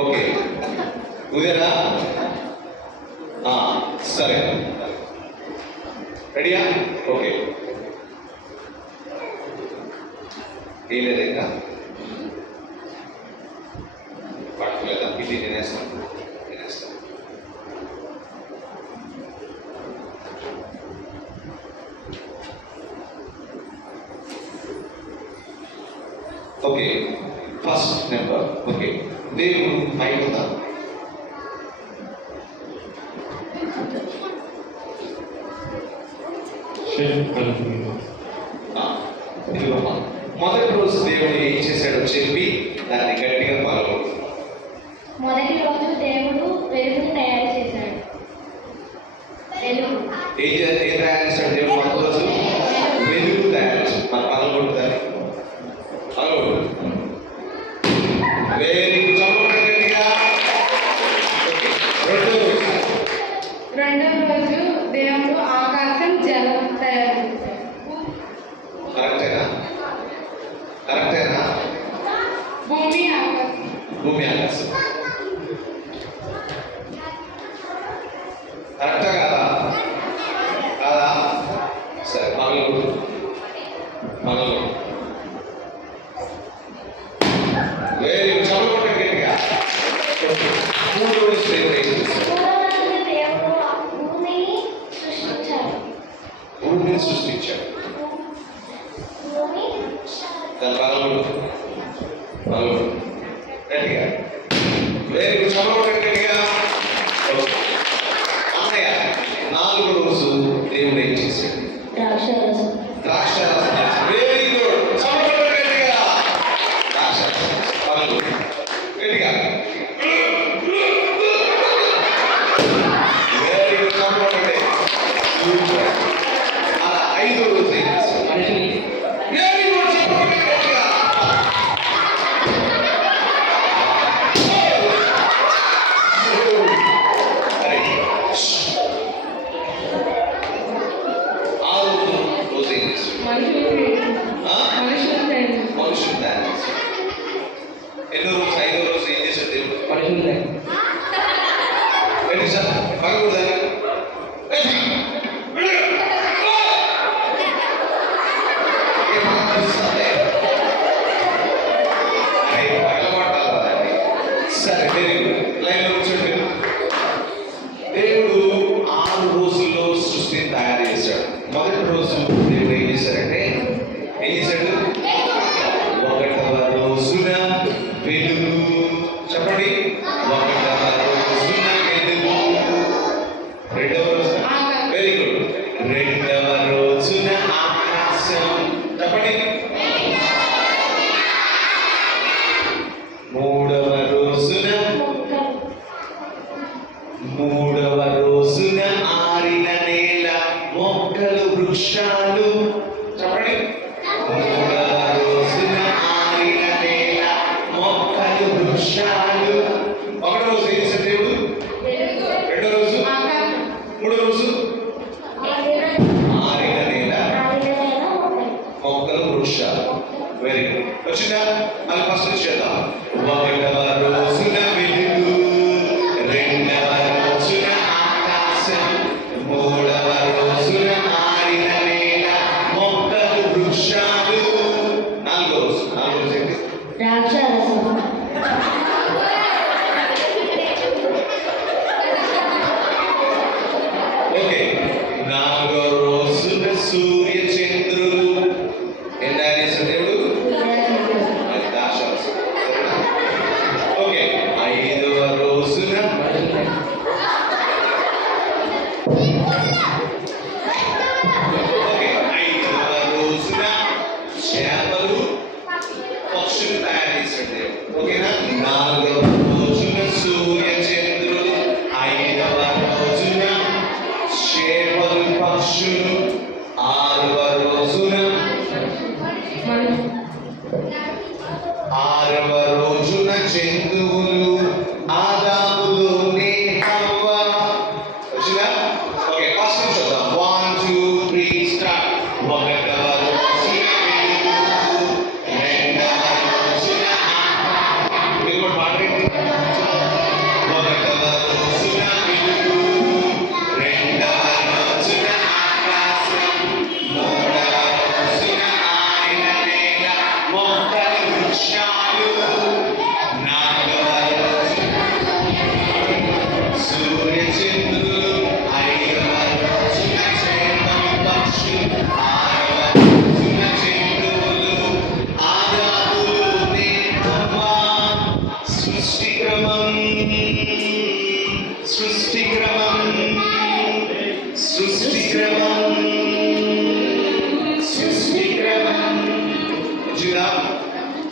Okay కుదేనా? సరే రెడీయా? Okay ఏం లేదు ఇంకా పట్టుకోలేదా? ఇది తినేస్తాను. Okay first number. ఓకే దేవుడు అయిపోతా మొదటి రోజు దేవుడు ఏం చేశాడో చెప్పి దాన్ని గట్టిగా పాల్గొంది. మొదటి రోజు దేవుడు వెలుగును తయారు చేశాడు. ఏం తయారు చేశాడు దేవుడు? మొదటి రోజు వెలుగు తయారు చేశాడు. మన పాల్గొంటుందని రెండవ రోజు దేవుడు ఆకాశం జలం తయారు చేశాడు. కరెక్టేనా? భూమి ఆకాశం కరెక్టా కాదా? సరే మనలు వెరీ చదువుకుంటే గట్టిగా. మూడు రోజు దేవుడు భూమిని సృష్టించాడు. దాని పగలు గట్టిగా. వెరీ చదువుకుంటే గట్టిగా. అన్నయ్య నాలుగు రోజు దేవుడు ఏం చేశాడు? ద్రాక్షారసం. Very good. చదువుకుంటే గట్టిగా. ద్రాక్షారసం పగలు గట్టిగా. అలా ఐదు రోజు మనుషులు తయారు. ఎన్నో రోజు? ఐదో రోజు ఏం చేశాడు దేవుడు? పగలు సరే వెరీ గుడ్. లైన్లో కూర్చోండి. దేవుడు 6 రోజుల్లో సృష్టిని తయారు చేశాడు. మొదటి రోజు దేవుడు ఏం చేశాడంటే ఒకటవ రోజున వెలుగు. చెప్పండి. ఒకటవ రోజున వెలుగు. రెండవ రోజు వెరీ గుడ్. రెండవ రోజున ఆకాశం. చెప్పండి. మూడవ రోజున ఆరిన నేల, మొక్కలు, వృక్షాలు. చెప్పండి. మూడవ రోజున ఆరిన నేల, మొక్కలు, వృక్షాలు. ఒకటో రోజు ఏం చేశాడు దేవుడు? రెండో రోజు మూడో రోజు ఆరిన నేల, మొక్కలు, వృక్షాలు. Very good. వచ్చిందా? అది ఫస్ట్ చేద్దాం. ఒకటవ రోజున వెలుగు, రెండవ రోజున ఆకాశం, మూడవ రోజున ఆరిన నేల, మొక్కలు, వృక్షాలు. నాలుగో రోజు ఏంటి? ఓకే. నాలుగో రోజున సూర్య చంద్రులు. ఏం తయారు చేశాడు దేవుడు? ఓకే. ఐదవ రోజున చేపలు, పక్షులు తయారు చేశాడు దేవుడు. ఓకేనా? నాలుగవ రోజున సూర్య చంద్రులు, ఐదవ రోజున చేపలు, పక్షులు, ఆరవ రోజున జంతువులు, ఆదాములోనే హవ్వ. వచ్చిందా? ఓకే ఫస్ట్ నుంచి చూద్దాం. 1 2 3 స్టార్ట్. ఒకటవ రోజున వెలుగు, రెండవ రోజున ఆకాశం. మీరు కూడా పాడండి.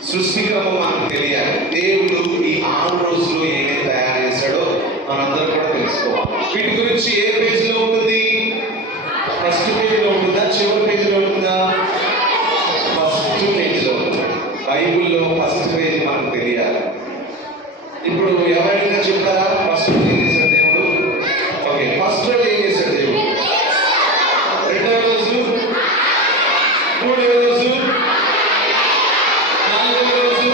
సృష్టి క్రమం మనకు తెలియాలి. దేవుడు ఈ 6 రోజులు ఏమేమి తయారు చేశాడో మనందరం కూడా తెలుసుకోవాలి. వీటి గురించి ఏ పేజీలో ఉంటుంది? ఫస్ట్ పేజీలో ఉంటుందా, చివరి పేజీలో ఉంటుందా? ఫస్ట్ పేజీలో ఉంటుంది. బైబిల్లో ఫస్ట్ పేజీ మనకు తెలియాలి. ఇప్పుడు ఎవరైనా చెప్తారా ఫస్ట్ రోజు ఏం చేశాడు దేవుడు? ఓకే, ఫస్ట్ రోజు ఏం చేశాడు దేవుడు? రెండవ రోజు, మూడవ రోజు, నాలుగవ రోజు,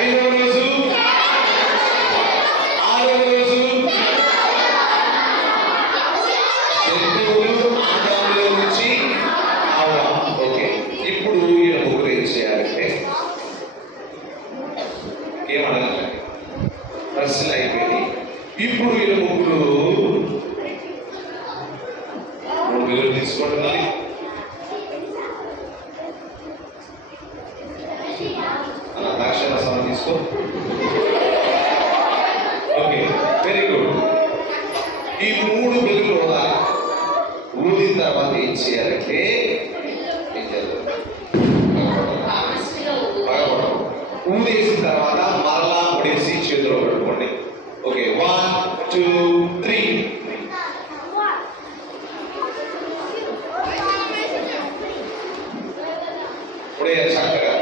ఐదవ రోజు, ఆరవ రోజు జంతువులు ఆదాములో నుంచి హవ్వ. ఓకే, ఇప్పుడు ఈయన ముగ్గురు ఏం చేయాలంటే ఏమనగలండి, ప్రశ్న అయిపోయింది. ఇప్పుడు ఈయన ముగ్గురు 3 వేలు తీసుకోండి. మరి అలా ద్రాక్షరసం తీసుకో. Okay, very good. ఈ 3 వెలుగులు ఊదిన తర్వాత ఏం చేయాలంటే ఊదేసిన తర్వాత మరలా పడేసి చేతిలో పెట్టుకోండి. ఓకే, 1 2 3. ఇప్పుడే చక్కగా